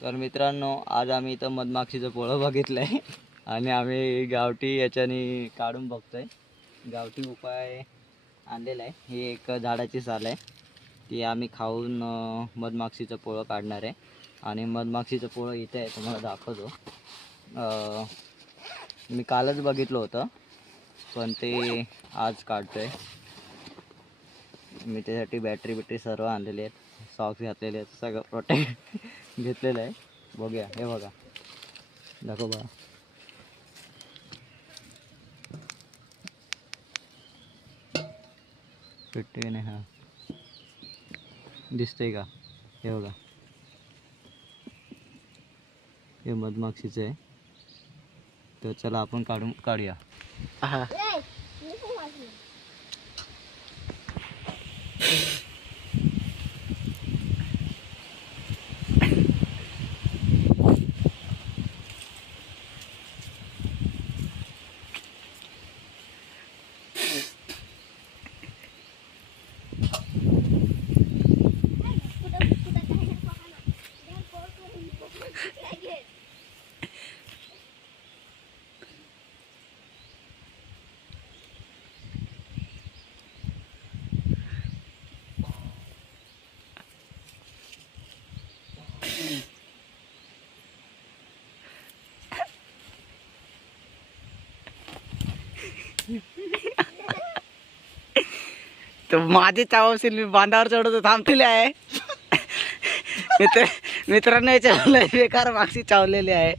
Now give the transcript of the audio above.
तर मित्रांनो, आज आम्ही इथं मधमाशीचं पोळं बघितलं आहे आणि आम्ही गावठी याच्याने काढून बघतोय. गावठी उपाय आणलेला आहे. ही एक झाडाची साल आहे, ती आम्ही खाऊन मधमाशीचं पोळं काढणार आहे. आणि मधमाशीचं पोळं इथे आहे, तुम्हाला दाखवतो. मी कालच बघितलं होतं, पण ते आज काढतोय मी. त्यासाठी बॅटरी सर्व आणलेली आहेत, सॉक्स घातलेले आहेत, सगळं प्रोटेक्ट घेतलेलं आहे. बघूया, हे बघा, दाखव बघा. पेट्टी नाही, हा दिसतंय का? हे बघा, हे मधमाशीचं आहे. तर चला आपण काढूया. हा तो माझे चावशील, मी बांधावर चढवतो थांबलेले आहे. मित्रांनो, याच्या बेकार मागशी चावलेली आहे.